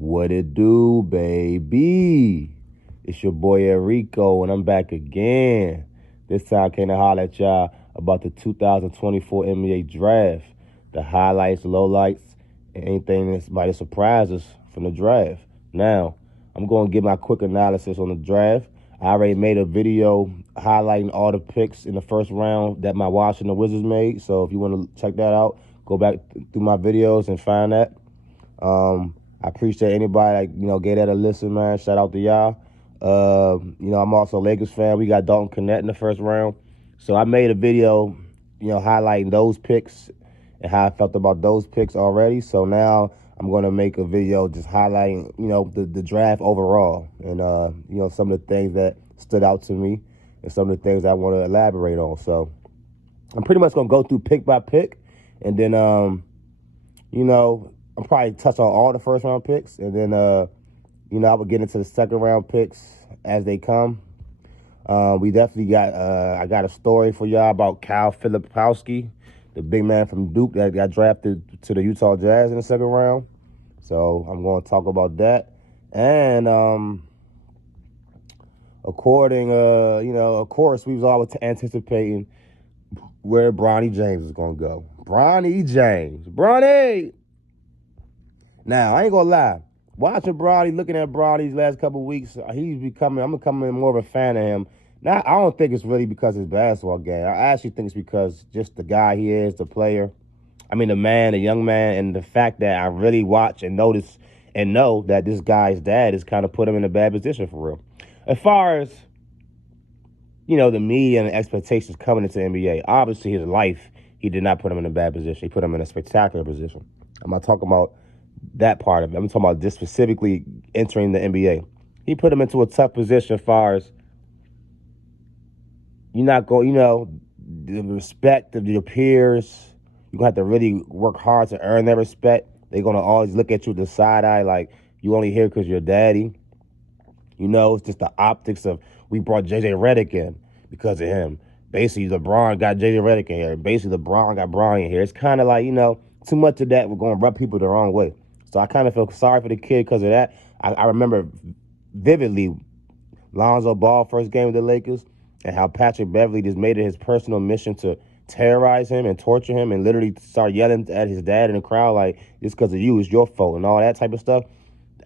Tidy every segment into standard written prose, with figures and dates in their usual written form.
What it do, baby? It's your boy Enrico, and I'm back again. This time I came to holler at y'all about the 2024 NBA Draft, the highlights, lowlights, and anything that might have surprised us from the draft. Now, I'm going to give my quick analysis on the draft. I already made a video highlighting all the picks in the first round that my Washington Wizards made. So if you want to check that out, go back through my videos and find that. I appreciate anybody that, gave that a listen, man. Shout out to y'all. I'm also a Lakers fan. We got Dalton Knecht in the first round. So I made a video, highlighting those picks and how I felt about those picks already. So now I'm going to make a video just highlighting, the draft overall and, some of the things that stood out to me and some of the things I want to elaborate on. So I'm pretty much going to go through pick by pick and then, I'll probably touch on all the first round picks, and then I will get into the second round picks as they come. We definitely got I got a story for y'all about Kyle Filipowski, the big man from Duke that got drafted to the Utah Jazz in the second round. So I'm going to talk about that, and of course, we was always anticipating where Bronny James is going to go. Bronny. Now, I ain't gonna lie. Watching Bronny, looking at Bronny these last couple of weeks, I'm becoming more of a fan of him. Now, I don't think it's really because of his basketball game. I actually think it's because just the guy he is, the player. I mean, the young man, and the fact that I really watch and notice and know that this guy's dad has kind of put him in a bad position for real. As far as, the media and the expectations coming into the NBA, obviously his life, he did not put him in a bad position. He put him in a spectacular position. I'm not talking about that part of it. I'm talking about just specifically entering the NBA. He put him into a tough position as far as you're not going, the respect of your peers. You're going to have to really work hard to earn their respect. They're going to always look at you with the side eye like you only here because you're daddy. It's just the optics of we brought J.J. Redick in because of him. Basically, LeBron got J.J. Redick in here. Basically, LeBron got Bron in here. It's kind of like, too much of that. We're going to rub people the wrong way. So I kind of feel sorry for the kid because of that. I remember vividly Lonzo Ball first game with the Lakers and how Patrick Beverley just made it his personal mission to terrorize him and torture him and literally start yelling at his dad in the crowd like, it's because of you, it's your fault and all that type of stuff.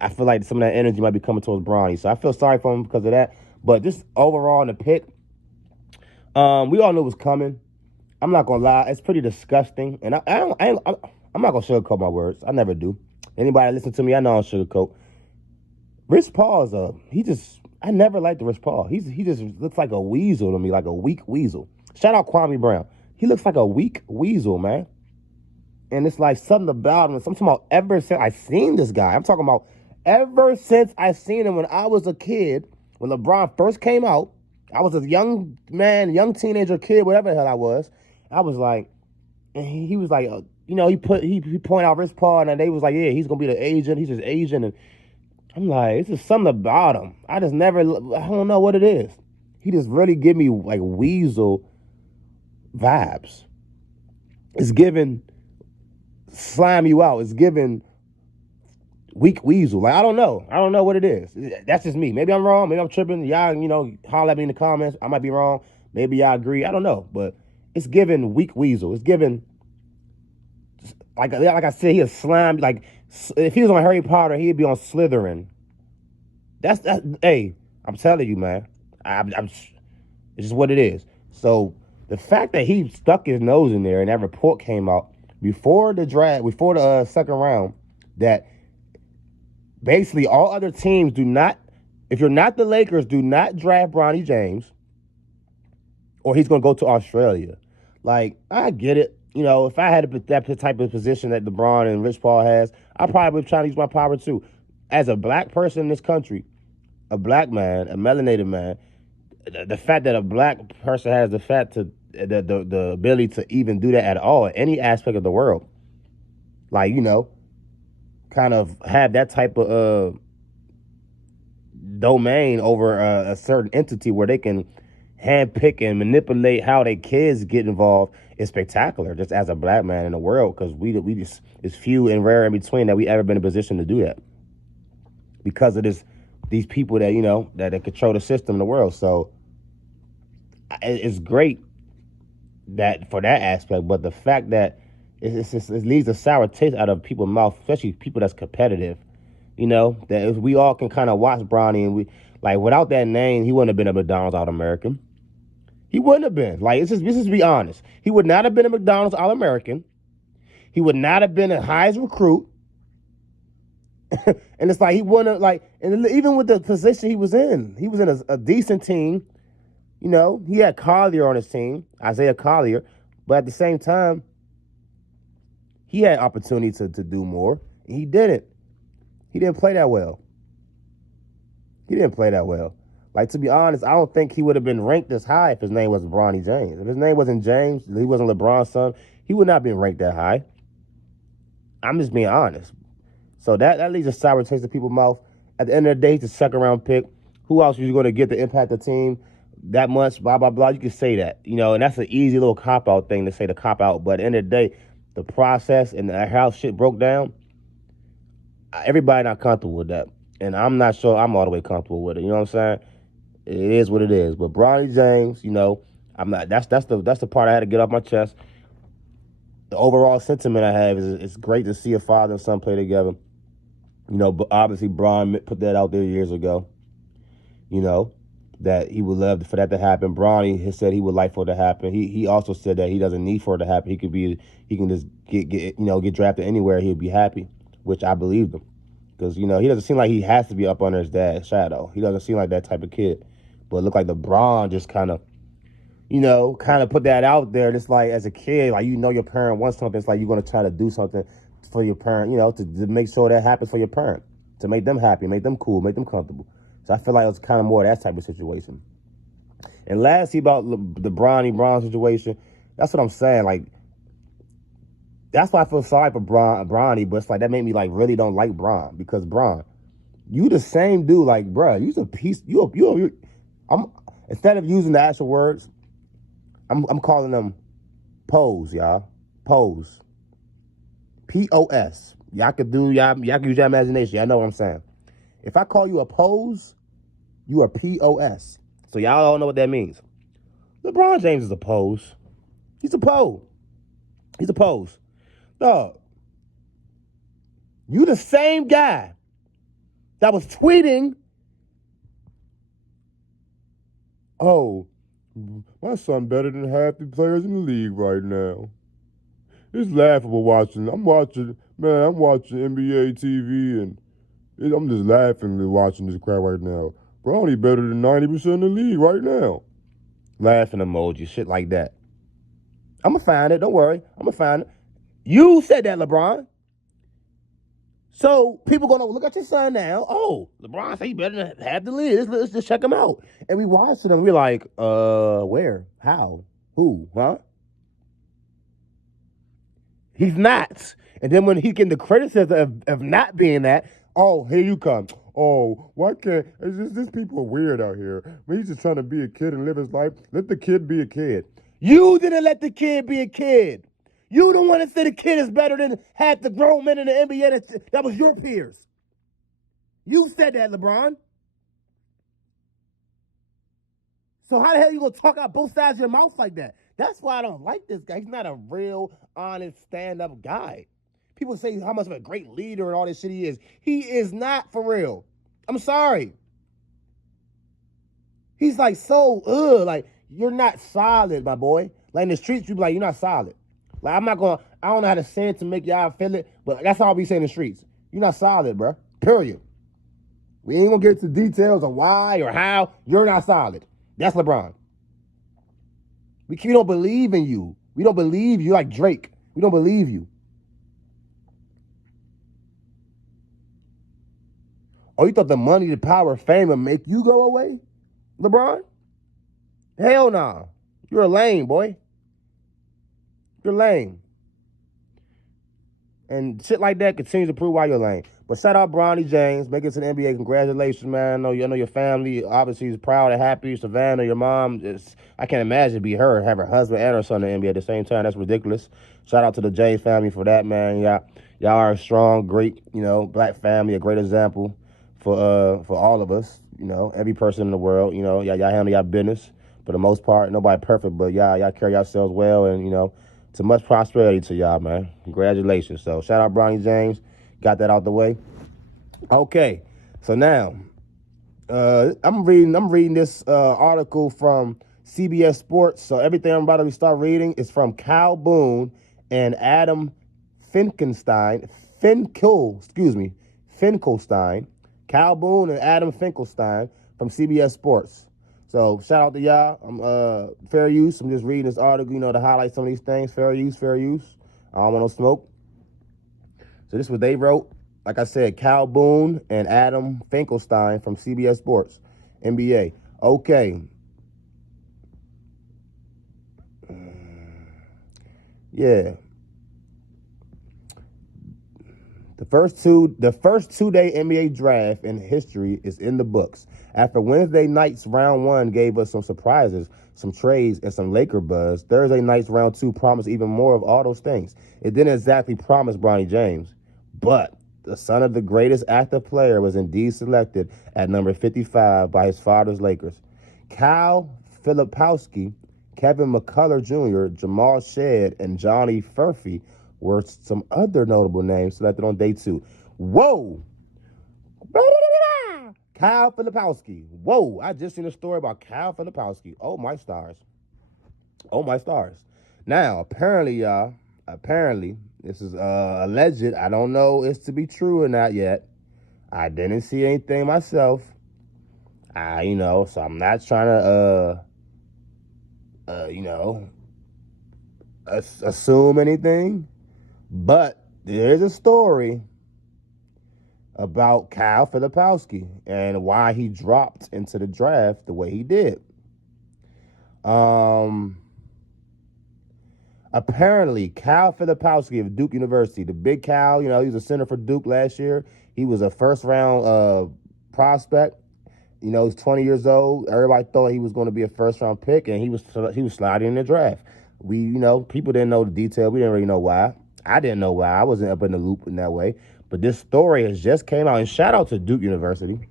I feel like some of that energy might be coming towards Bronny. So I feel sorry for him because of that. But just overall in the pick, we all knew it was coming. I'm not going to lie. It's pretty disgusting. And I'm not going to sugarcoat my words. I never do. Anybody listen to me, I know I don't sugarcoat. Rich Paul I never liked Rich Paul. He just looks like a weasel to me, like a weak weasel. Shout out Kwame Brown. He looks like a weak weasel, man. And it's like something about him. I'm talking about ever since I seen this guy. I'm talking about ever since I seen him when I was a kid, when LeBron first came out. I was a young man, young teenager kid, whatever the hell I was. I was like, and he was like, he pointed out Rich Paul, and they was like, yeah, he's gonna be the agent. He's just agent, and I'm like, it's just something about him. I don't know what it is. He just really give me like weasel vibes. It's giving slime you out. It's giving weak weasel. Like I don't know what it is. That's just me. Maybe I'm wrong. Maybe I'm tripping. Y'all, holler at me in the comments. I might be wrong. Maybe y'all agree. I don't know, but it's giving weak weasel. It's giving. Like I said, he a slime. Like if he was on Harry Potter, he'd be on Slytherin. That's. Hey, I'm telling you, man. It's just what it is. So the fact that he stuck his nose in there and that report came out before the draft, before the second round, that basically all other teams do not. If you're not the Lakers, do not draft Bronny James, or he's gonna go to Australia. Like I get it. If I had that type of position that LeBron and Rich Paul has, I probably would try to use my power too. As a black person in this country, a black man, a melanated man, the fact that a black person has the ability to even do that at all in any aspect of the world, like kind of have that type of domain over a certain entity where they can handpick and manipulate how their kids get involved is spectacular, just as a black man in the world, because we just, it's few and rare in between that we ever been in a position to do that. because of these people that that control the system in the world. So it's great that for that aspect, but the fact that it leaves a sour taste out of people's mouth, especially people that's competitive. That if we all can kind of watch Bronny, and we like without that name, he wouldn't have been a McDonald's All American. He wouldn't have been. Like, let's just be honest. He would not have been a McDonald's All American. He would not have been a highest recruit. And it's like he wouldn't have, like, and even with the position he was in a decent team. He had Collier on his team, Isaiah Collier, but at the same time, he had opportunity to do more. He didn't. He didn't play that well. Like, to be honest, I don't think he would have been ranked this high if his name was Bronny James. If his name wasn't James, he wasn't LeBron's son, he would not have been ranked that high. I'm just being honest. So that leaves a sour taste in people's mouth. At the end of the day, he's a second round pick. Who else are you going to get to impact the team that much? Blah, blah, blah. You can say that. And that's an easy little cop-out thing to say, the cop-out. But at the end of the day, the process and how shit broke down, everybody not comfortable with that. And I'm not sure I'm all the way comfortable with it. You know what I'm saying? It is what it is. But Bronny James, I'm not. That's the part I had to get off my chest. The overall sentiment I have is it's great to see a father and son play together. But obviously Bron put that out there years ago. That he would love for that to happen. Bronny has said he would like for it to happen. He also said that he doesn't need for it to happen. He can just get drafted anywhere. He'll be happy, which I believed him. Because, he doesn't seem like he has to be up under his dad's shadow. He doesn't seem like that type of kid. But it looked like LeBron just kind of put that out there. And it's like, as a kid, like, your parent wants something. It's like you're going to try to do something for your parent, to make sure that happens for your parent. To make them happy, make them cool, make them comfortable. So I feel like it was kind of more of that type of situation. And lastly, about the Bron situation, that's what I'm saying. Like, that's why I feel sorry for Bronny, but it's like that made me like really don't like Bron, because Bron, you the same dude. Like, bruh, you's a piece. I'm instead of using the actual words, I'm calling them pose, y'all. Pose. POS. Y'all can use your imagination. Y'all know what I'm saying. If I call you a pose, you are POS. So y'all all know what that means. LeBron James is a pose. He's a pose. He's a pose. Dog, you the same guy that was tweeting, oh, my son better than half the players in the league right now. It's laughable watching. I'm watching NBA TV, and I'm just laughing watching this crap right now. Bronny better than 90% of the league right now. Laughing emoji, shit like that. I'm going to find it. Don't worry. I'm going to find it. You said that, LeBron. So people going to look at your son now. Oh, LeBron said he better than half the league. Let's just check him out. And we watched it and we're like, where? How? Who? Huh? He's not. And then when he getting the criticism of not being that, oh, here you come. Oh, why can't, this people are weird out here. I mean, he's just trying to be a kid and live his life. Let the kid be a kid. You didn't let the kid be a kid. You don't want to say the kid is better than half the grown men in the NBA. That was your peers. You said that, LeBron. So how the hell are you going to talk out both sides of your mouth like that? That's why I don't like this guy. He's not a real, honest, stand-up guy. People say how much of a great leader and all this shit he is. He is not, for real. I'm sorry. He's like like, you're not solid, my boy. Like in the streets, you be like, you're not solid. Like, I don't know how to say it to make y'all feel it, but that's all we say in the streets. You're not solid, bro. Period. We ain't gonna get into details of why or how. You're not solid. That's LeBron. We don't believe in you. We don't believe you like Drake. We don't believe you. Oh, you thought the money, the power, fame would make you go away? LeBron? Hell nah. You're a lame, boy. You're lame. And shit like that continues to prove why you're lame. But shout out Bronny James, make it to the NBA. Congratulations, man. I know your family obviously is proud and happy. Savannah, your mom, I can't imagine be her, have her husband and her son in the NBA at the same time. That's ridiculous. Shout out to the James family for that, man. Y'all are a strong, great, black family, a great example for all of us. You know, every person in the world. You know, y'all handle y'all business for the most part. Nobody perfect, but y'all carry yourselves well, and you know, to much prosperity to y'all, man. Congratulations. So shout out Bronny James. Got that out the way. Okay, so now I'm reading this article from CBS Sports. So everything I'm about to start reading is from Cal Boone and Adam Finkelstein. Cal Boone and Adam Finkelstein from CBS Sports. So shout out to y'all. I'm fair use. I'm just reading this article, you know, to highlight some of these things. Fair use, fair use. I don't want no smoke. So this is what they wrote. Like I said, Cal Boone and Adam Finkelstein from CBS Sports, NBA. Okay. Yeah. The first two-day NBA draft in history is in the books. After Wednesday night's round one gave us some surprises, some trades, and some Laker buzz, Thursday night's round two promised even more of all those things. It didn't exactly promise Bronny James, but the son of the greatest active player was indeed selected at number 55 by his father's Lakers. Kyle Filipowski, Kevin McCullough Jr., Jamal Shead, and Johnny Furphy were some other notable names selected on day two. Whoa! Kyle Filipowski. Whoa! I just seen a story about Kyle Filipowski. Oh my stars. Oh my stars. Now, apparently, y'all, this is alleged. I don't know if it's to be true or not yet. I didn't see anything myself. So I'm not trying to, assume anything. But there's a story about Kyle Filipowski and why he dropped into the draft the way he did. Apparently, Kyle Filipowski of Duke University, the big Cal, you know, he was a center for Duke last year. He was a first-round prospect. You know, he's 20 years old. Everybody thought he was going to be a first-round pick, and he was sliding in the draft. People didn't know the detail. We didn't really know why. I didn't know why. I wasn't up in the loop in that way. But this story has just came out, and shout out to Duke University.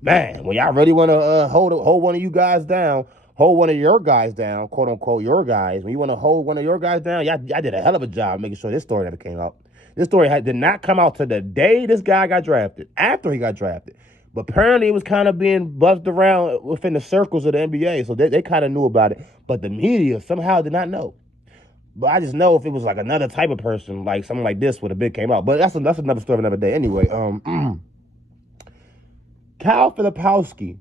Man, when y'all really want to hold one of you guys down, hold one of your guys down, quote unquote, your guys. When you want to hold one of your guys down, y'all did a hell of a job making sure this story never came out. This story did not come out to the day this guy got drafted, after he got drafted. But apparently it was kind of being buzzed around within the circles of the NBA, so they kind of knew about it. But the media somehow did not know. But I just know if it was like another type of person, like something like this, would have been came out. But that's another story another day. Anyway, Kyle Filipowski,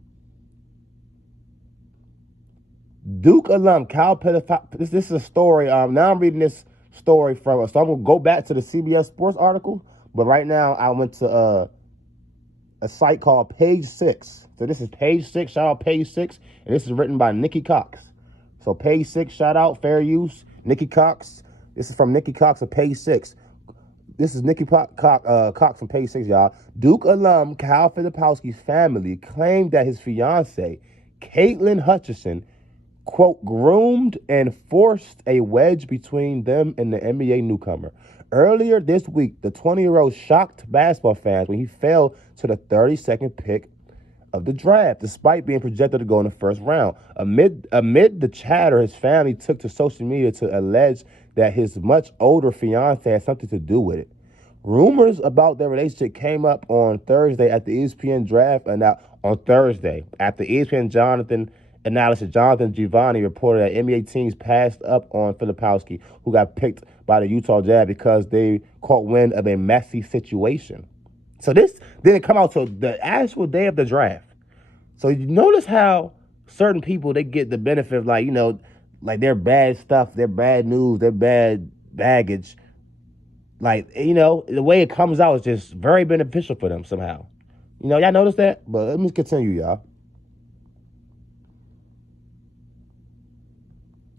Duke alum Kyle Filipowski. This is a story. Now I'm reading this story from. So I'm gonna go back to the CBS Sports article. But right now I went to a site called Page Six. So this is Page Six. Shout out Page Six, and this is written by Nikki Cox. So Page Six. Shout out, fair use. Nikki Cox. This is from Nikki Cox of Page Six. This is Nikki Cox from Page Six, y'all. Duke alum Kyle Filipowski's family claimed that his fiancee, Caitlin Hutchinson, quote, groomed and forced a wedge between them and the NBA newcomer. Earlier this week, the 20-year-old shocked basketball fans when he fell to the 32nd pick of the draft, despite being projected to go in the first round. Amid the chatter, his family took to social media to allege that his much older fiance had something to do with it. Rumors about their relationship came up on Thursday at the ESPN draft, and now on Thursday after ESPN Jonathan Givony reported that NBA teams passed up on Filipowski, who got picked by the Utah Jazz because they caught wind of a messy situation. So this didn't come out till the actual day of the draft. So you notice how certain people, they get the benefit of, like, like their bad stuff, their bad news, their bad baggage. Like, the way it comes out is just very beneficial for them somehow. Y'all notice that? But let me continue, y'all.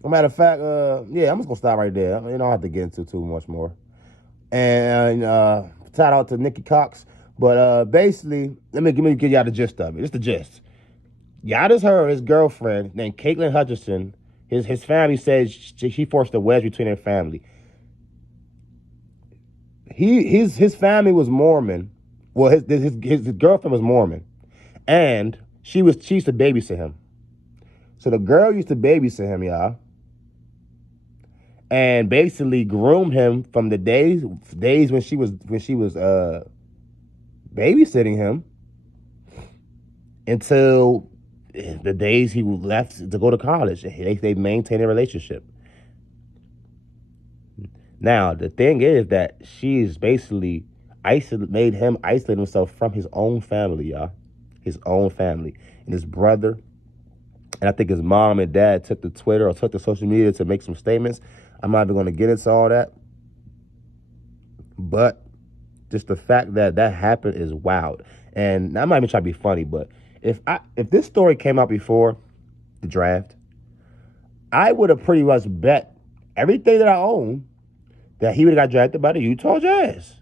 As a matter of fact, I'm just gonna stop right there. I don't have to get into too much more. And shout out to Nikki Cox. But basically, let me give y'all the gist of it. It's the gist. Y'all just heard his girlfriend named Caitlin Hutchinson. His family says she forced a wedge between their family. His family was Mormon, Well, his girlfriend was Mormon, and she used to babysit him. So the girl used to babysit him, y'all, and basically groomed him from the days when she was babysitting him until the days he left to go to college. They maintained a relationship. Now the thing is that she's basically made him isolate himself from his own family, y'all, his own family, and his brother. And I think his mom and dad took to Twitter or took to social media to make some statements. I'm not even going to get into all that, but just the fact that that happened is wild. And I'm not even trying to be funny, but if this story came out before the draft, I would have pretty much bet everything that I own that he would have got drafted by the Utah Jazz.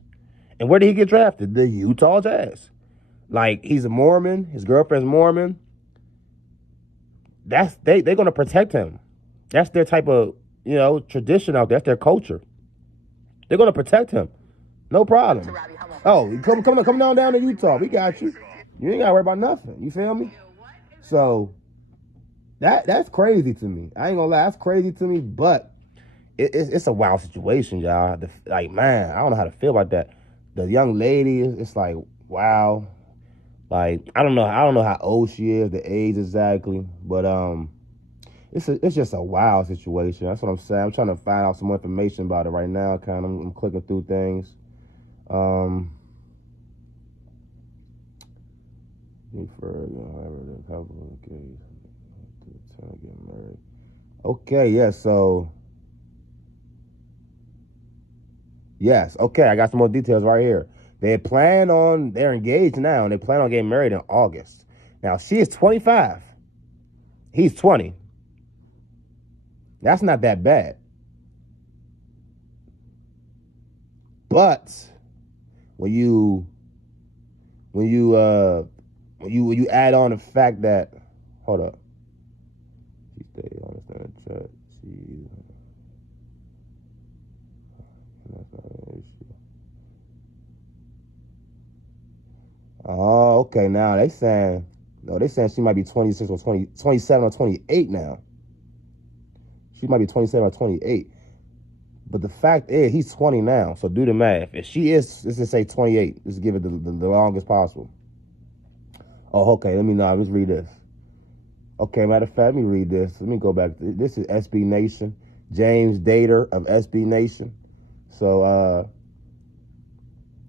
And where did he get drafted? The Utah Jazz. Like, he's a Mormon, his girlfriend's Mormon. They're gonna protect him. That's their type of, tradition out there. That's their culture. They're gonna protect him. No problem. Oh, come down to Utah. We got you. You ain't gotta worry about nothing. You feel me? So that's crazy to me. I ain't gonna lie, that's crazy to me, but it's a wild situation, y'all. Like, man, I don't know how to feel about that. The young lady, it's like, wow. Like, I don't know how old she is, the age exactly, but it's just a wild situation. That's what I'm saying. I'm trying to find out some more information about it right now. I'm clicking through things. Okay, yeah, so yes, okay, I got some more details right here. They're engaged now, and they plan on getting married in August. Now, she is 25. He's 20. That's not that bad. But when you add on the fact that, hold up, she stayed on the chat. That's not an issue. Oh, okay. Now they saying she might be 26 or 27 or 28 now. She might be 27 or 28. But the fact is, he's 20 now. So do the math. If she is, let's just say 28. Let's give it the longest possible. Oh, okay. Let's read this. Okay, matter of fact, let me read this. Let me go back. This is SB Nation. James Dater of SB Nation. So,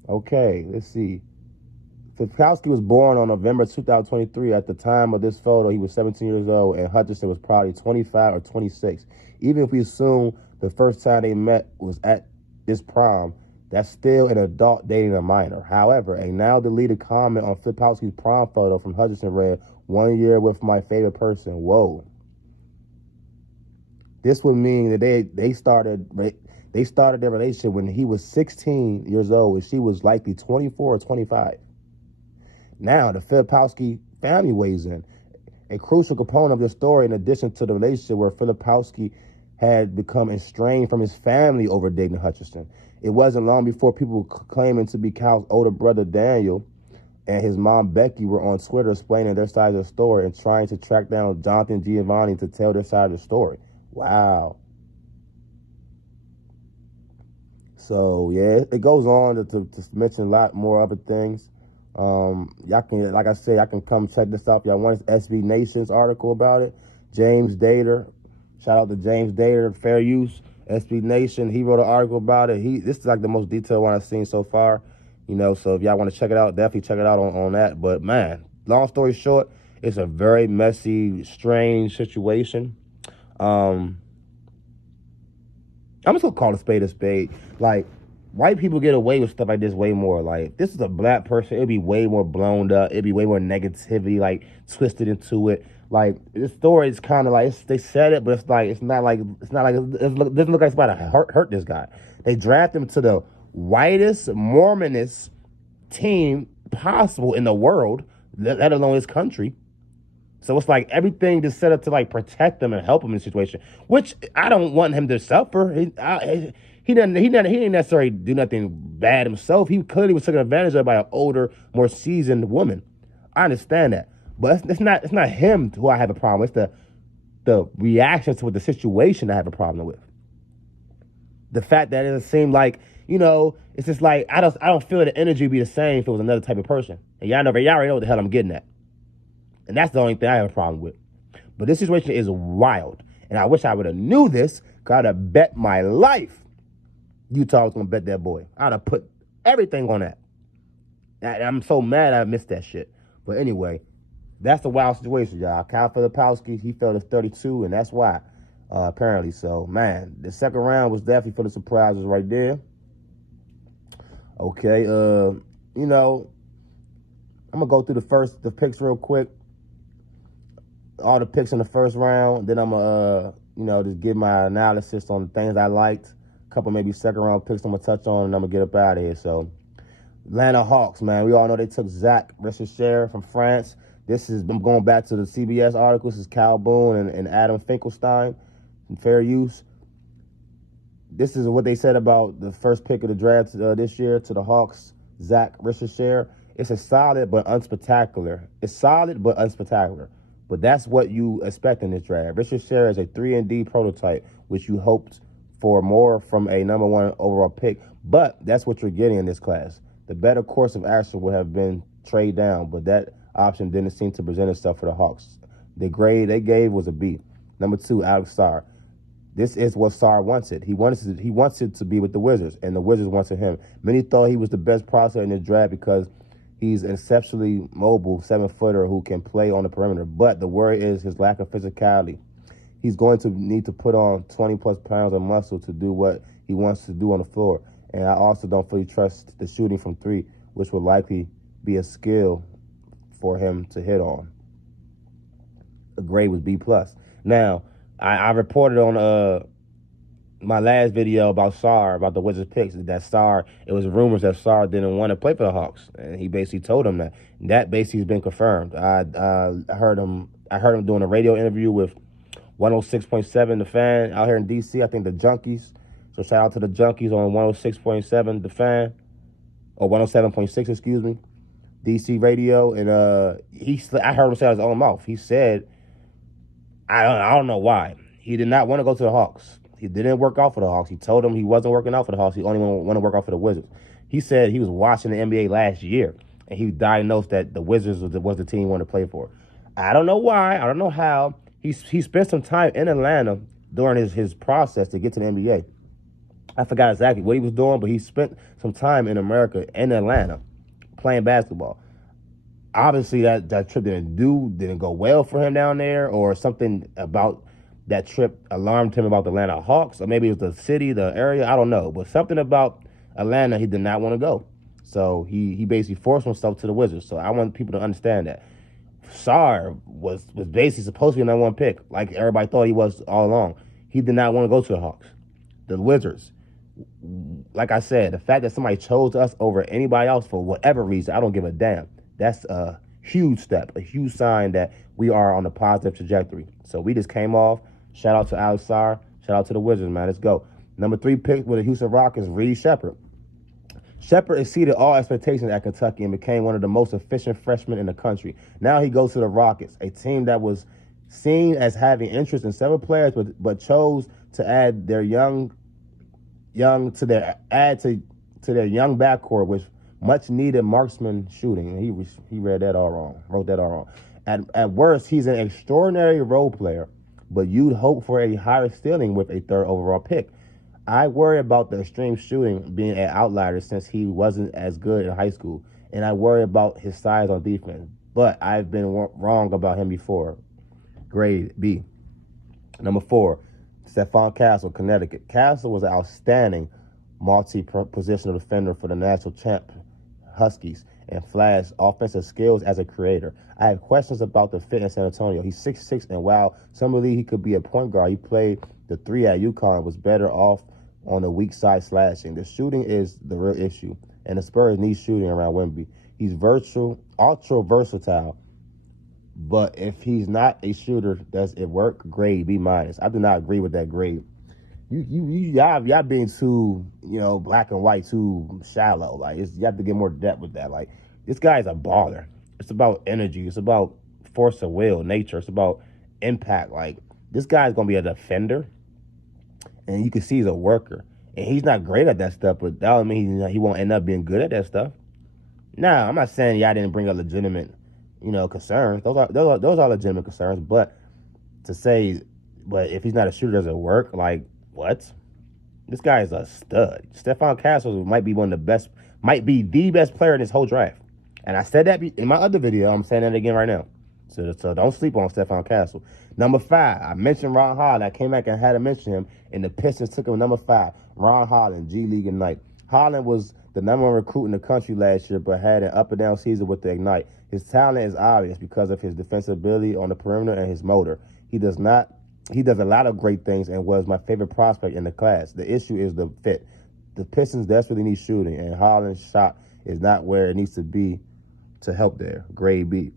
okay, let's see. Filipowski was born on November 2023. At the time of this photo, he was 17 years old, and Hutchinson was probably 25 or 26. Even if we assume the first time they met was at this prom, that's still an adult dating a minor. However, a now deleted comment on Filipowski's prom photo from Hutchinson read, "1 year with my favorite person." Whoa. This would mean that they started their relationship when he was 16 years old, and she was likely 24 or 25. Now, the Filipowski family weighs in. A crucial component of this story, in addition to the relationship where Filipowski had become estranged from his family over dating Hutchinson. It wasn't long before people claiming to be Cal's older brother Daniel and his mom Becky were on Twitter explaining their side of the story and trying to track down Jonathan Giovanni to tell their side of the story. Wow. So, yeah, it goes on to mention a lot more other things. Y'all can, like I said, y'all can come check this out. Y'all want SB Nation's article about it. James Dater, shout out to James Dater, Fair Use, SB Nation. He wrote an article about it. This is like the most detailed one I've seen so far. So if y'all want to check it out, definitely check it out on that. But man, long story short, it's a very messy, strange situation. I'm just gonna call a spade a spade. Like, white people get away with stuff like this way more. Like, if this is a black person, it'd be way more blown up. It'd be way more negativity, like, twisted into it. Like, this story is kind of like, they said it, but it doesn't look like it's about to hurt this guy. They draft him to the whitest, Mormonist team possible in the world, let alone his country. So it's like everything is set up to like protect him and help him in the situation, which I don't want him to suffer. He He didn't necessarily do nothing bad himself. He clearly was taken advantage of by an older, more seasoned woman. I understand that, but it's not him who I have a problem. It's the reaction to the situation I have a problem with. The fact that it doesn't seem like, it's just like I don't feel the energy would be the same if it was another type of person. And y'all already know what the hell I'm getting at. And that's the only thing I have a problem with. But this situation is wild. And I wish I would have knew this. I'd have bet my life Utah was gonna bet that boy. I'd have put everything on that. I'm so mad I missed that shit. But anyway, that's the wild situation, y'all. Kyle Filipowski, he fell to 32, and that's why, apparently. So, man, the second round was definitely for the surprises right there. Okay, I'm gonna go through the picks real quick. All the picks in the first round. Then I'm gonna, just give my analysis on the things I liked. A couple maybe second round picks I'm gonna touch on, and I'm gonna get up out of here. So, Atlanta Hawks, man. We all know they took Zach Richer from France. I'm going back to the CBS article. This is Cal Boone and Adam Finkelstein from Fair Use. This is what they said about the first pick of the draft this year to the Hawks, Zach Richer. It's a solid but unspectacular. It's solid but unspectacular. But that's what you expect in this draft. Richer is a 3-and-D prototype, which you hoped for more from a number one overall pick. But that's what you're getting in this class. The better course of action would have been trade down, but that option didn't seem to present itself for the Hawks. The grade they gave was a B. Number 2, Alex Sarr. This is what Sarr wanted. He wanted to be with the Wizards, and the Wizards wanted him. Many thought he was the best prospect in the draft because he's an exceptionally mobile 7-footer who can play on the perimeter. But the worry is his lack of physicality. He's going to need to put on 20-plus pounds of muscle to do what he wants to do on the floor. And I also don't fully trust the shooting from 3, which will likely be a skill for him to hit on. The grade was B+. Now, I reported on my last video about Sarr, about the Wizards picks, that Sarr, it was rumors that Sarr didn't want to play for the Hawks. And he basically told him that. That basically has been confirmed. I heard him doing a radio interview with 106.7 The Fan out here in D.C. I think the Junkies. So shout out to the Junkies on 106.7 The Fan, or 107.6, excuse me, DC radio. And I heard him say out of his own mouth. He said, I don't know why. He did not want to go to the Hawks. He didn't work out for the Hawks. He told him he wasn't working out for the Hawks. He only wanted to work out for the Wizards. He said he was watching the NBA last year, and he diagnosed that the Wizards was the team he wanted to play for. I don't know why. I don't know how. He spent some time in Atlanta during his process to get to the NBA. I forgot exactly what he was doing, but he spent some time in America, in Atlanta, playing basketball. Obviously, that trip didn't go well for him down there, or something about that trip alarmed him about the Atlanta Hawks, or maybe it was the city, the area, I don't know. But something about Atlanta, he did not want to go. So he basically forced himself to the Wizards. So I want people to understand that. Sarr was basically supposed to be the number one pick, like everybody thought he was all along. He did not want to go to the Hawks. The Wizards, like I said, the fact that somebody chose us over anybody else for whatever reason, I don't give a damn. That's a huge step, a huge sign that we are on a positive trajectory. So we just came off. Shout out to Alex Sarr. Shout out to the Wizards, man. Let's go. Number 3 pick with the Houston Rockets, Reed Sheppard. Sheppard exceeded all expectations at Kentucky and became one of the most efficient freshmen in the country. Now he goes to the Rockets, a team that was seen as having interest in several players, but chose to add their young to their young backcourt with much needed marksman shooting. He read that all wrong, wrote that all wrong. At worst, he's an extraordinary role player, but you'd hope for a higher ceiling with a 3rd overall pick. I worry about the extreme shooting being an outlier since he wasn't as good in high school, and I worry about his size on defense. But I've been wrong about him before. Grade B. Number 4, Stephon Castle, Connecticut. Castle was an outstanding multi-positional defender for the national champ Huskies and flashed offensive skills as a creator. I have questions about the fit in San Antonio. He's 6'6", and while some believe he could be a point guard, he played the 3 at UConn and was better off on the weak side slashing. The shooting is the real issue, and the Spurs need shooting around Wemby. He's ultra versatile, but if he's not a shooter, does it work? Grade B-. I do not agree with that grade. y'all being too, black and white, too shallow. Like you have to get more depth with that. Like this guy's a baller. It's about energy. It's about force of will, nature. It's about impact. Like this guy's gonna be a defender, and you can see he's a worker. And he's not great at that stuff, but that doesn't mean he won't end up being good at that stuff. Nah, I'm not saying y'all didn't bring up legitimate, concerns. Those are legitimate concerns. But to say, but if he's not a shooter, does it work? Like what? This guy is a stud. Stephon Castle might be the best player in this whole draft. And I said that in my other video. I'm saying that again right now. So don't sleep on Stephon Castle. Number 5, I mentioned Ron Holland. I came back and had to mention him, and the Pistons took him number 5. Ron Holland, G League Ignite. Holland was the number 1 recruit in the country last year, but had an up and down season with the Ignite. His talent is obvious because of his defensive ability on the perimeter and his motor. He does a lot of great things and was my favorite prospect in the class. The issue is the fit. The Pistons desperately need shooting, and Holland's shot is not where it needs to be to help there. Grade B.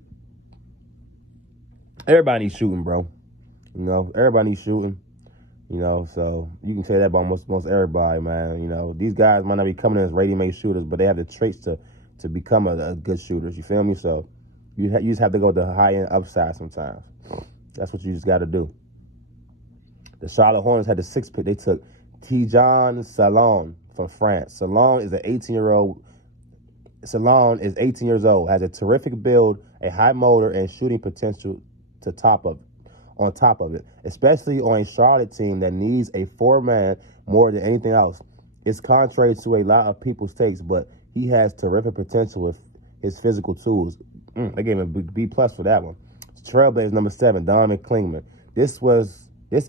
Everybody needs shooting, bro. Everybody needs shooting. So you can say that about most everybody, man. These guys might not be coming in as ready-made shooters, but they have the traits to become a good shooters. You feel me? So you just have to go with the high-end upside sometimes. That's what you just got to do. The Charlotte Hornets had the 6th pick. They took Tidjane Salaün from France. Salaün is 18 years old, has a terrific build, a high motor, and shooting potential on top of it, especially on a Charlotte team that needs a 4-man more than anything else. It's contrary to a lot of people's takes, but he has terrific potential with his physical tools. They gave him a B+ for that one. Trailblazers number 7, Donovan Klingman. This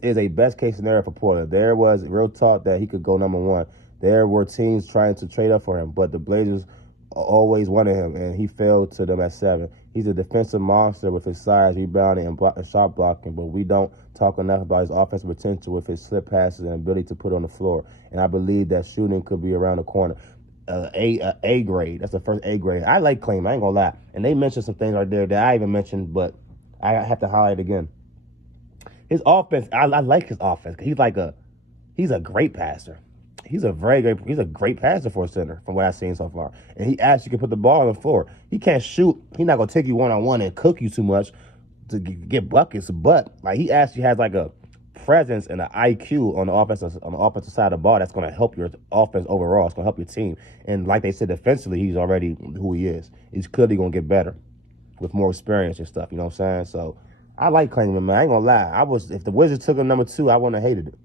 is a best case scenario for Portland. There was real talk that he could go number 1. There were teams trying to trade up for him, but the Blazers always wanted him, and he fell to them at 7. He's a defensive monster with his size, rebounding, and shot blocking, but we don't talk enough about his offensive potential with his slip passes and ability to put on the floor. And I believe that shooting could be around the corner. A grade. That's the first A grade. I like Klingman, I ain't gonna lie. And they mentioned some things right there that I even mentioned, but I have to highlight again. His offense, I like his offense. He's a great passer. He's a great passer for a center from what I've seen so far. And he actually can put the ball on the floor. He can't shoot. He's not gonna take you one-on-one and cook you too much to get buckets, but like he actually has like a presence and an IQ on the offensive side of the ball that's gonna help your offense overall. It's gonna help your team. And like they said, defensively, he's already who he is. He's clearly gonna get better with more experience and stuff. You know what I'm saying? So I like Klingman, man. I ain't gonna lie. If the Wizards took him number 2, I wouldn't have hated it.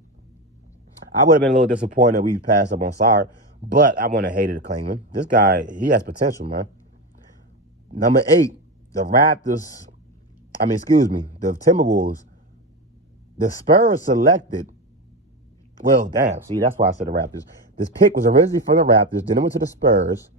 I would have been a little disappointed that we passed up on Sarr, but I wouldn't have hated Klingman. This guy, he has potential, man. Number 8, the Timberwolves. The Spurs selected, that's why I said the Raptors. This pick was originally from the Raptors, then it went to the Spurs.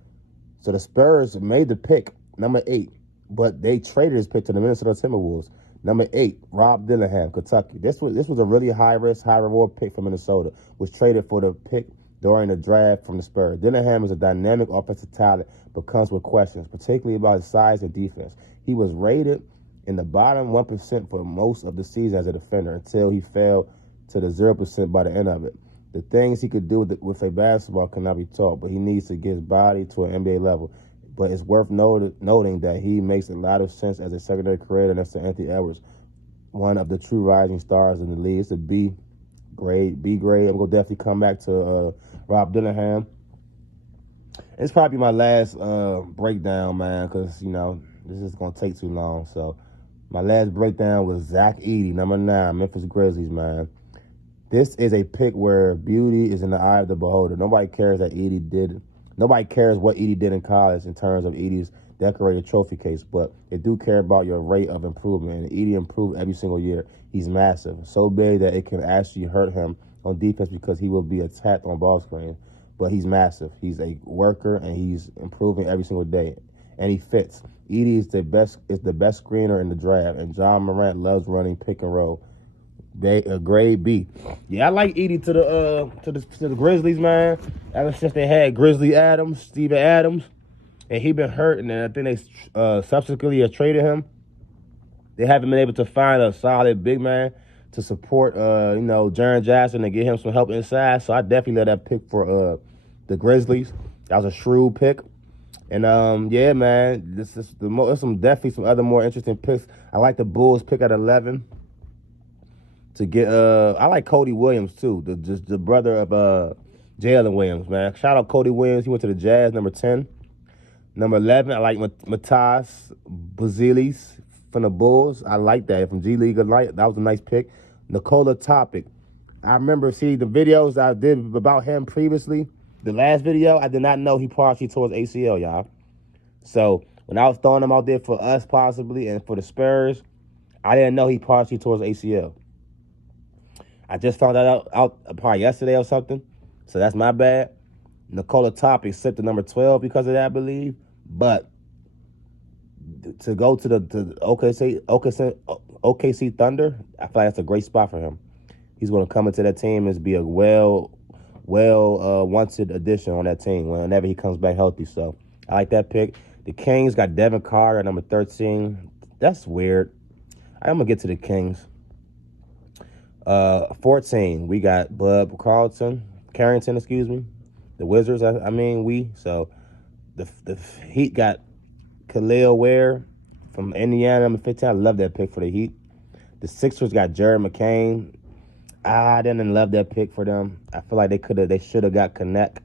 So the Spurs made the pick, number 8, but they traded his pick to the Minnesota Timberwolves. Number 8, Rob Dillingham, Kentucky. This was a really high-risk, high-reward pick from Minnesota. Was traded for the pick during the draft from the Spurs. Dillingham is a dynamic offensive talent, but comes with questions, particularly about his size and defense. He was rated in the bottom 1% for most of the season as a defender until he fell to the 0% by the end of it. The things he could do with a basketball cannot be taught, but he needs to get his body to an NBA level. But it's worth noting that he makes a lot of sense as a secondary creator next to Anthony Edwards, one of the true rising stars in the league. It's a B grade. I'm going to definitely come back to Rob Dillingham. It's probably my last breakdown, man, because, this is going to take too long. So my last breakdown was Zach Edey, number 9, Memphis Grizzlies, man. This is a pick where beauty is in the eye of the beholder. Nobody cares what Edey did in college in terms of Edey's decorated trophy case, but they do care about your rate of improvement. And Edey improved every single year. He's massive, so big that it can actually hurt him on defense because he will be attacked on ball screens. But he's massive. He's a worker, and he's improving every single day. And he fits. Edey is the best screener in the draft, and John Morant loves running pick and roll. Grade B. Yeah, I like Edey to the Grizzlies, man. Ever since they had Steven Adams, and he been hurt, and then I think they subsequently traded him. They haven't been able to find a solid big man to support, Jaren Jackson and get him some help inside. So I definitely love that pick for the Grizzlies. That was a shrewd pick. And yeah, man, this is there's definitely some other more interesting picks. I like the Bulls pick at 11 to get. I like Cody Williams too, the brother of Jalen Williams, man. Shout out Cody Williams. He went to the Jazz, number 10. Number 11, I like Matas Bazilis from the Bulls. I like that from G League. That was a nice pick. Nikola Topic. I remember seeing the videos I did about him previously. The last video, I did not know he partially towards ACL, y'all. So when I was throwing him out there for us possibly and for the Spurs, I didn't know he partially towards ACL. I just found that out probably yesterday or something. So that's my bad. Nikola Topic slipped to number 12 because of that, I believe. But to go to the OKC Thunder, I feel like that's a great spot for him. He's going to come into that team and be a wanted addition on that team whenever he comes back healthy. So I like that pick. The Kings got Devin Carter at number 13. That's weird. I'm going to get to the Kings. 14, we got Bud Carrington, excuse me. The Wizards, So the Heat got Khalil Ware from Indiana, number 15. I love that pick for the Heat. The Sixers got Jared McCain. I didn't love that pick for them. I feel like they should have got Connect,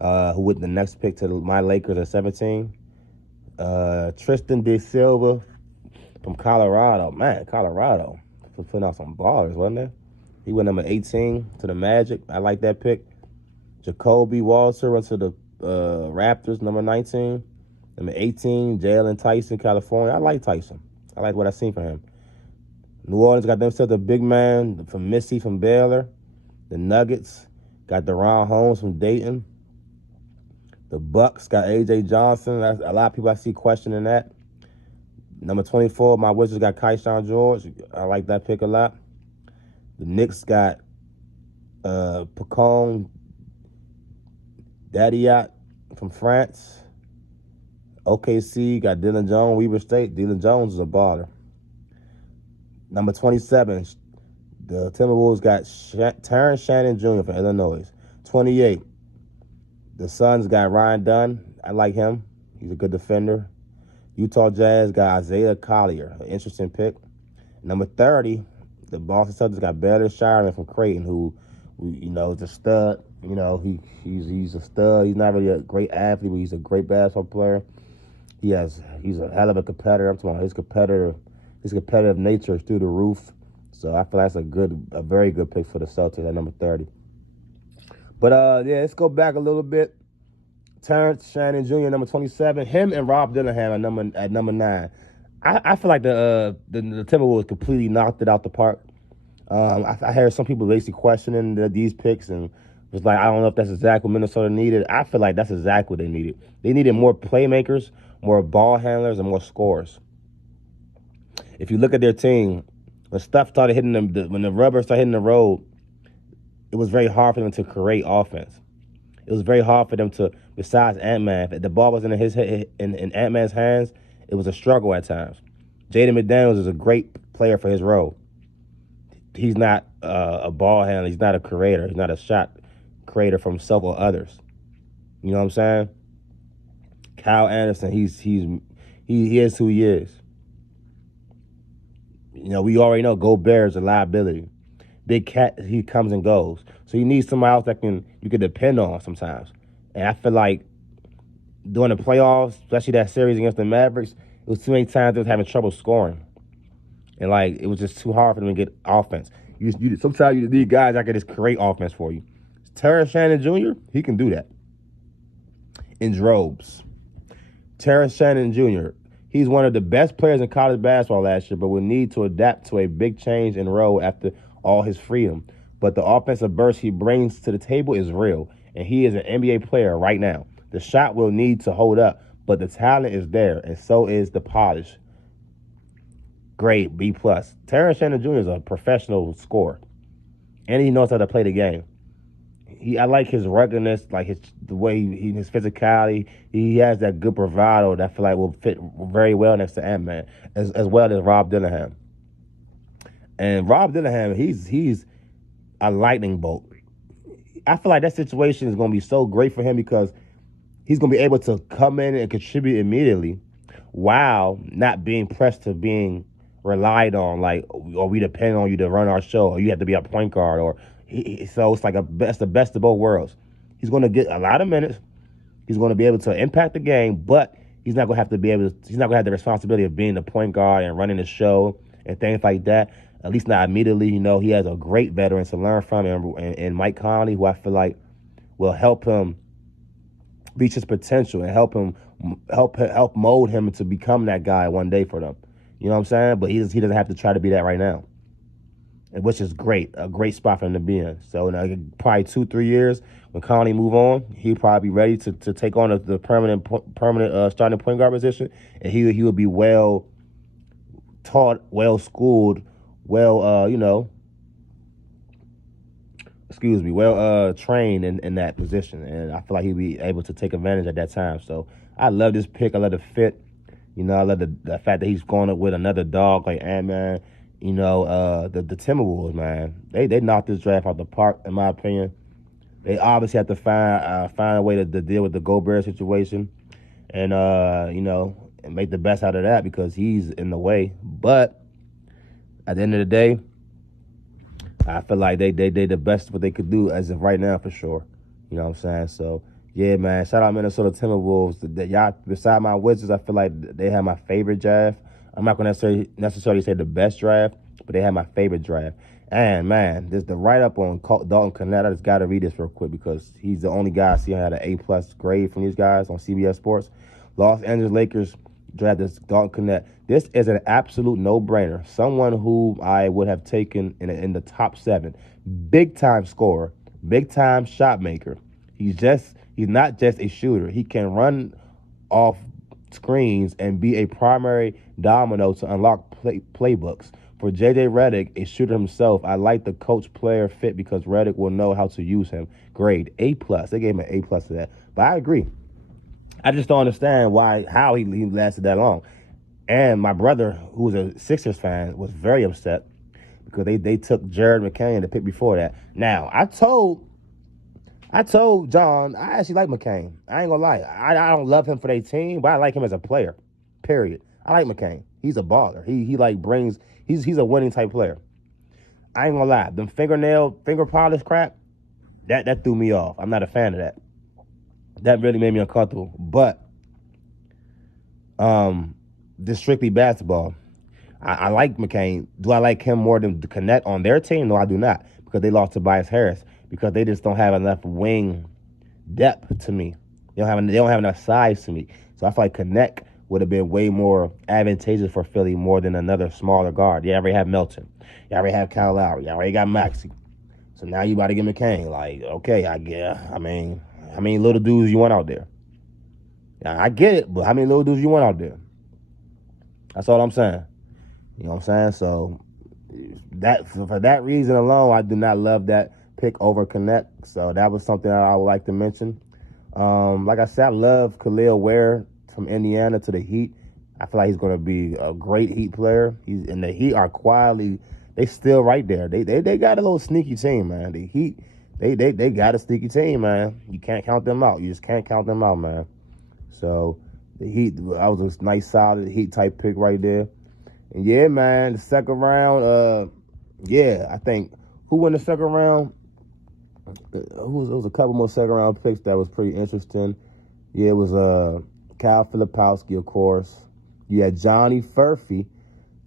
who with the next pick to my Lakers at 17. Tristan De Silva from Colorado. Man, Colorado for putting out some ballers, wasn't it? He went number 18 to the Magic. I like that pick. Jacoby Walter went to the Raptors, number 19. Number 18, Jalen Tyson, California. I like Tyson. I like what I seen from him. New Orleans got themselves a big man from Missy from Baylor. The Nuggets got Deron Holmes from Dayton. The Bucks got A.J. Johnson. A lot of people I see questioning that. Number 24, my Wizards got Keyshawn George. I like that pick a lot. The Knicks got Pacon Dadiat from France. OKC got Dylan Jones, Weber State. Dylan Jones is a baller. Number 27, the Timberwolves got Terrence Shannon Jr. from Illinois. 28, the Suns got Ryan Dunn. I like him. He's a good defender. Utah Jazz got Isaiah Collier, an interesting pick. Number 30, the Boston Celtics got Baylor Shireman from Creighton, who, is a stud. He's a stud. He's not really a great athlete, but he's a great basketball player. He's a hell of a competitor. I'm talking about his competitive nature is through the roof. So I feel that's a very good pick for the Celtics at number 30. But let's go back a little bit. Terrence Shannon Jr., number 27. Him and Rob Dillingham at number 9. I feel like the Timberwolves completely knocked it out the park. I heard some people basically questioning these picks and was like, I don't know if that's exactly what Minnesota needed. I feel like that's exactly what they needed. They needed more playmakers, more ball handlers, and more scorers. If you look at their team, when stuff started hitting them, when the rubber started hitting the road, it was very hard for them to create offense. It was very hard for them to, besides Ant-Man, if the ball was in Ant-Man's hands, it was a struggle at times. Jaden McDaniels is a great player for his role. He's not a ball handler. He's not a creator. He's not a shot creator for himself or others. You know what I'm saying? Kyle Anderson, he is who he is. We already know Gobert is a liability. Big Cat, he comes and goes. So you need somebody else that you can depend on sometimes. And I feel like during the playoffs, especially that series against the Mavericks, it was too many times they was having trouble scoring. And it was just too hard for them to get offense. Sometimes you need guys that can just create offense for you. Terrence Shannon Jr., he can do that. In droves. Terrence Shannon Jr., he's one of the best players in college basketball last year, but will need to adapt to a big change in role after all his freedom. But the offensive burst he brings to the table is real, and he is an NBA player right now. The shot will need to hold up, but the talent is there, and so is the polish. Grade B+. Terrence Shannon Jr. is a professional scorer, and he knows how to play the game. I like his ruggedness, like the way his physicality. He has that good bravado that I feel like will fit very well next to Ant-Man, as well as Rob Dillingham. And Rob Dillingham, he's a lightning bolt. I feel like that situation is going to be so great for him because he's going to be able to come in and contribute immediately while not being pressed to being relied on, like, or we depend on you to run our show, or you have to be a point guard, or so it's like the best of both worlds. He's going to get a lot of minutes. He's going to be able to impact the game, but he's not going to have to be able to, he's not going to have the responsibility of being the point guard and running the show and things like that. At least not immediately. He has a great veteran to learn from, and Mike Conley, who I feel like will help him reach his potential and help mold him to become that guy one day for them. You know what I'm saying? But he doesn't have to try to be that right now, which is great. A great spot for him to be in. So in probably 2-3 years, when Conley move on, he'll probably be ready to take on the permanent starting point guard position, and he will be well taught, well schooled, well well trained in that position, and I feel like he'll be able to take advantage at that time. So I love this pick. I love the fit. I love the fact that he's going up with another dog like Ant-Man. The Timberwolves, man, they knocked this draft out the park, in my opinion. They obviously have to find a way to deal with the Gobert situation, and and make the best out of that because he's in the way. But at the end of the day, I feel like they the best what they could do as of right now for sure. You know what I'm saying? So yeah, man. Shout out Minnesota Timberwolves. Y'all, beside my Wizards, I feel like they have my favorite draft. I'm not gonna necessarily say the best draft, but they have my favorite draft. And man, there's the write up on Dalton Knecht. I just gotta read this real quick because he's the only guy I see had an A+ grade from these guys on CBS Sports. Los Angeles Lakers drafted Dalton Knecht. This is an absolute no-brainer. Someone who I would have taken in the top 7. Big-time scorer, big-time shot maker. He's not just a shooter. He can run off screens and be a primary domino to unlock playbooks. For JJ Redick, a shooter himself, I like the coach-player fit because Redick will know how to use him. Grade A+. They gave him an A+ to that. But I agree. I just don't understand how he lasted that long. And my brother, who was a Sixers fan, was very upset because they took Jared McCain the pick before that. Now, I told John I actually like McCain. I ain't gonna lie. I don't love him for their team, but I like him as a player. Period. I like McCain. He's a baller. He brings. He's a winning type player. I ain't gonna lie. Them finger polish crap, that threw me off. I'm not a fan of that. That really made me uncomfortable. But this strictly basketball. I like McCain. Do I like him more than Knecht on their team? No, I do not, because they lost Tobias Harris because they just don't have enough wing depth to me. They don't have enough size to me. So I feel like Knecht would have been way more advantageous for Philly more than another smaller guard. You already have Melton. You already have Kyle Lowry. You already got Maxey. So now you about to get McCain. Like, okay, I guess. I mean, how many little dudes you want out there? I get it, but how many little dudes you want out there? That's all I'm saying. You know what I'm saying? So for that reason alone, I do not love that pick over Knecht. So that was something I would like to mention. Like I said, I love Khalil Ware from Indiana to the Heat. I feel like he's going to be a great Heat player. And the Heat are quietly, they still right there. They got a little sneaky team, man. The Heat, they got a sneaky team, man. You can't count them out. You just can't count them out, man. So the Heat, that was a nice, solid Heat type pick right there. And yeah, man, the second round, I think who won the second round? There was a couple more second round picks that was pretty interesting. Yeah, it was Kyle Filipowski, of course. You had Johnny Furphy.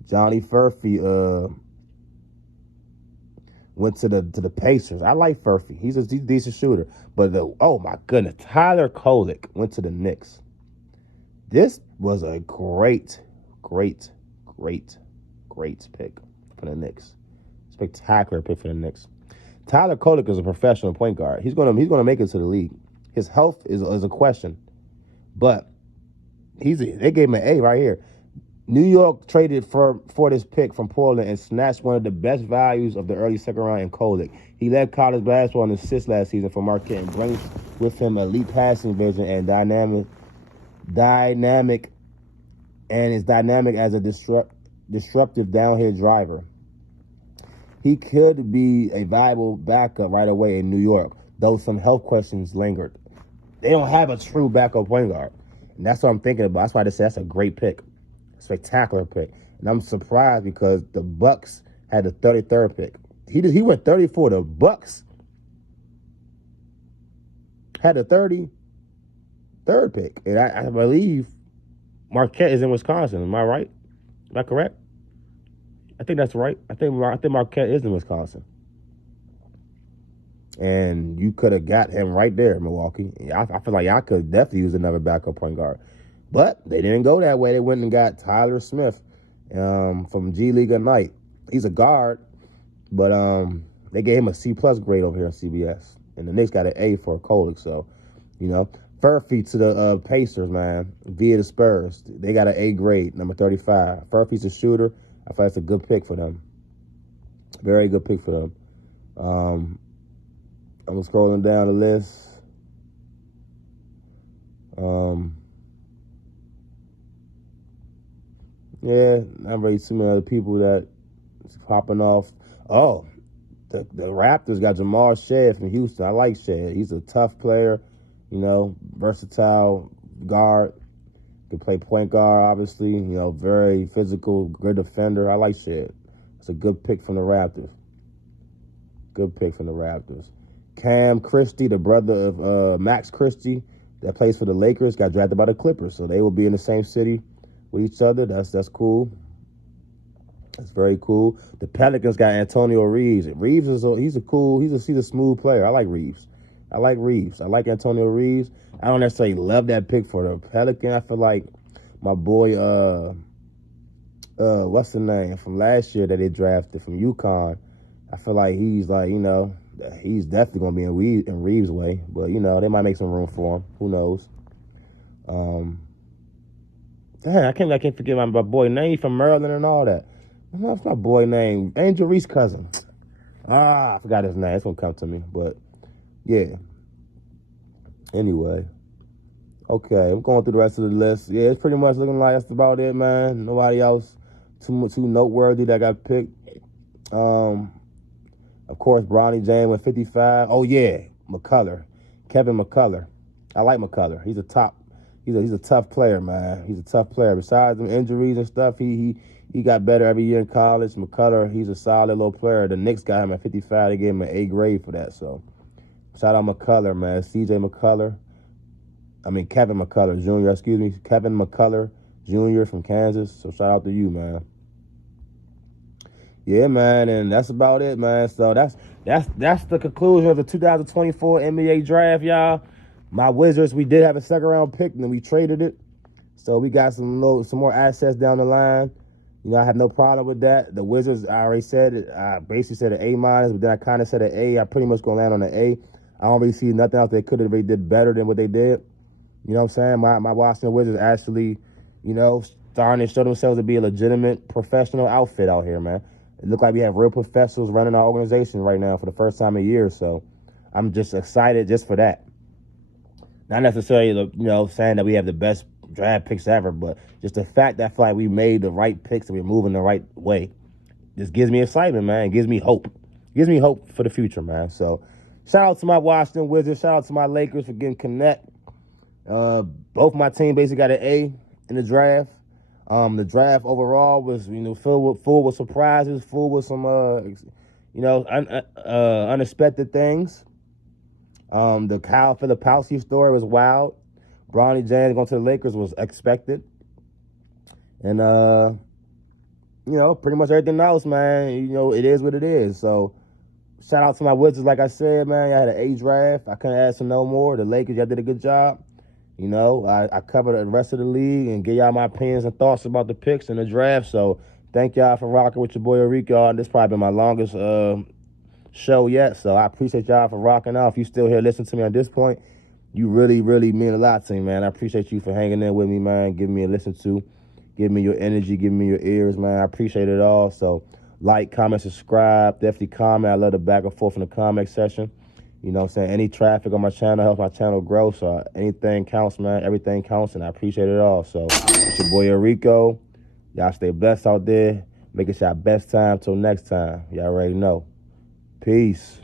Johnny Furphy went to the Pacers. I like Furphy. He's a decent shooter. But oh my goodness, Tyler Kolek went to the Knicks. This was a great pick for the Knicks. Spectacular pick for the Knicks. Tyler Kolek is a professional point guard. He's gonna make it to the league. His health is a question, but they gave him an A right here. New York traded for this pick from Portland and snatched one of the best values of the early second round in Kolek. He led college basketball in assists last season for Marquette and brings with him elite passing vision and dynamic and is dynamic as a disruptive downhill driver. he could be a viable backup right away in New York, though some health questions lingered. They don't have a true backup point guard. And that's what I'm thinking about. That's why I just said that's a great pick. Spectacular pick. And I'm surprised because the Bucks had the 33rd pick. He went 34. The Bucks had the 33rd pick. And I believe Marquette is in Wisconsin. Am I right? Am I correct? I think that's right. I think Marquette is in Wisconsin. And you could have got him right there, Milwaukee. I feel like y'all could definitely use another backup point guard. But they didn't go that way. They went and got Tyler Smith from G League Ignite. He's a guard, but they gave him a C+ grade over here in CBS. And the Knicks got an A for Kolek. So, Furphy to the Pacers, man, via the Spurs. They got an A grade, number 35. Furphy's a shooter. I thought that's a good pick for them. Very good pick for them. I'm scrolling down the list. Yeah, not really too many other people that is popping off. Oh, the Raptors got Jamal Shead from Houston. I like Shead. He's a tough player, versatile guard. Can play point guard, obviously. Very physical, good defender. I like Shead. It's a good pick from the Raptors. Good pick from the Raptors. Cam Christie, the brother of Max Christie, that plays for the Lakers, got drafted by the Clippers. So they will be in the same city with each other. That's cool. That's very cool. The Pelicans got Antonio Reeves. Reeves he's a smooth player. I like Reeves. I like Antonio Reeves. I don't necessarily love that pick for the Pelicans. I feel like my boy what's the name from last year that they drafted from UConn. I feel like he's he's definitely gonna be in Reeves' way, but they might make some room for him. Who knows? I can't forget my boy name from Maryland and all that. That's my boy name, Angel Reese's cousin. I forgot his name. It's gonna come to me, but yeah. Anyway, okay, I'm going through the rest of the list. Yeah, it's pretty much looking like that's about it, man. Nobody else too noteworthy that got picked. Of course, Bronny James with 55. Oh yeah, McCullough, Kevin McCullough. I like McCullough. He's a tough player, man. He's a tough player. Besides them injuries and stuff, he got better every year in college. McCullough, he's a solid little player. The Knicks got him at 55. They gave him an A grade for that. So shout out McCullough, man. Kevin McCullough Jr. Kevin McCullough Jr. from Kansas. So shout out to you, man. Yeah, man, and that's about it, man. So that's the conclusion of the 2024 NBA draft, y'all. My Wizards, we did have a second round pick, and then we traded it. So we got some more assets down the line. I have no problem with that. The Wizards, I already said it. I basically said an A-, but then I kind of said an A. I pretty much gonna land on an A. I don't really see nothing else they could have really did better than what they did. You know what I'm saying? My Washington Wizards actually, starting to show themselves to be a legitimate professional outfit out here, man. It look like we have real professionals running our organization right now for the first time in years. So I'm just excited just for that. Not necessarily, saying that we have the best draft picks ever, but just the fact that I feel like we made the right picks and we're moving the right way just gives me excitement, man. It gives me hope. It gives me hope for the future, man. So shout out to my Washington Wizards. Shout out to my Lakers for getting connect. Both my team basically got an A in the draft. The draft overall was, full with surprises, full with some, unexpected things. The Kyle Filipowski story was wild. Bronny James going to the Lakers was expected. And, pretty much everything else, man, it is what it is. So shout out to my Wizards. Like I said, man, I had an A draft. I couldn't ask for no more. The Lakers, y'all did a good job. I covered the rest of the league and give y'all my opinions and thoughts about the picks and the draft. So thank y'all for rocking with your boy Enrico. And this probably been my longest show yet. So I appreciate y'all for rocking out. If you still here listening to me at this point, you really, really mean a lot to me, man. I appreciate you for hanging in with me, man, giving me a listen to, giving me your energy, giving me your ears, man. I appreciate it all. So like, comment, subscribe. Definitely comment. I love the back and forth in the comment section. Any traffic on my channel helps my channel grow. So anything counts, man. Everything counts, and I appreciate it all. So it's your boy Enrico. Y'all stay blessed out there. Make it your best time till next time. Y'all already know. Peace.